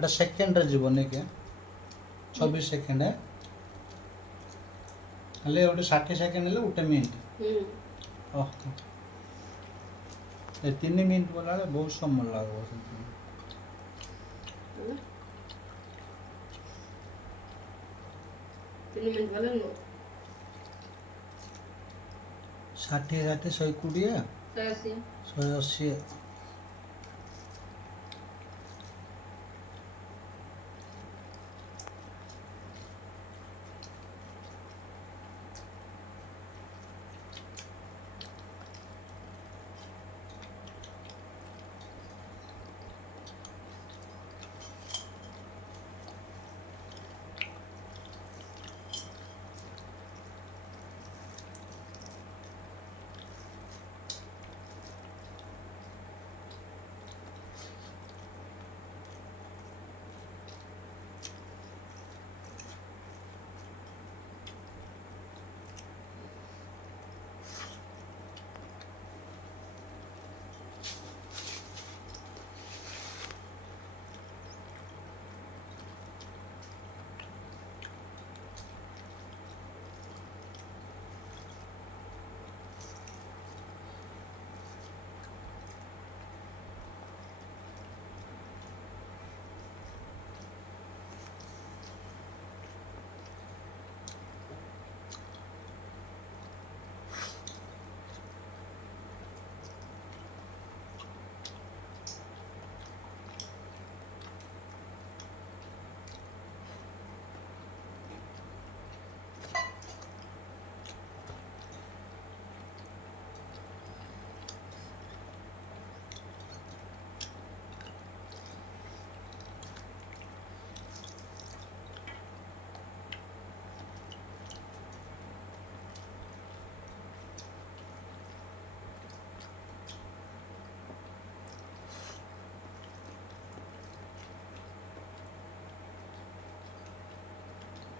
এটা সেকেন্ডে জীবন নাকি 24 সেকেন্ডে ହେଲେ ଗୋଟେ 60 ସେକେଣ୍ଡ ହେଲେ ଗୋଟେ ମିନିଟ୍ ଓହୋ ଏ 3 ମିନିଟ୍ ଗଲାବେଳେ ବହୁତ ସମୟ ଲାଗିବ ସେଥିପାଇଁ 3 ମିନିଟ୍ ଗଲେ ନୁହଁ 60 60 120 180 180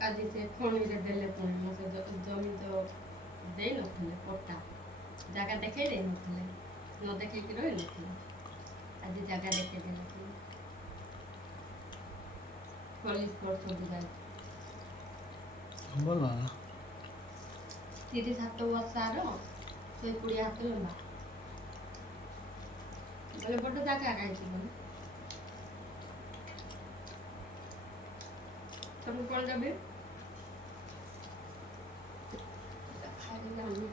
ଆଜି ସେ ଖଣିରେ ଦେଲେ ପୁଣି ମୋ ସେ ଜମି ତ ଦେଇନଥିଲେ ପଟ୍ଟା ଜାଗା ଦେଖେଇ ଦେଇନଥିଲେ ନ ଦେଖେଇକି ରହିନଥିଲେ ଆଜି ଜାଗା ଦେଖେଇ ଦେଇନଥିଲେ ପୋଲିସ ଫୋର୍ସ ସବୁ ଯାଇଛି ଭଲ 37 ବର୍ଷର 120 ହାତ ଲମ୍ବା ବୋଲେ ବଡ଼ ଜାଗା କାହିଁକି ବୋଲେ ସବୁ କ'ଣ ଦେବେ ଖାଇଲାନି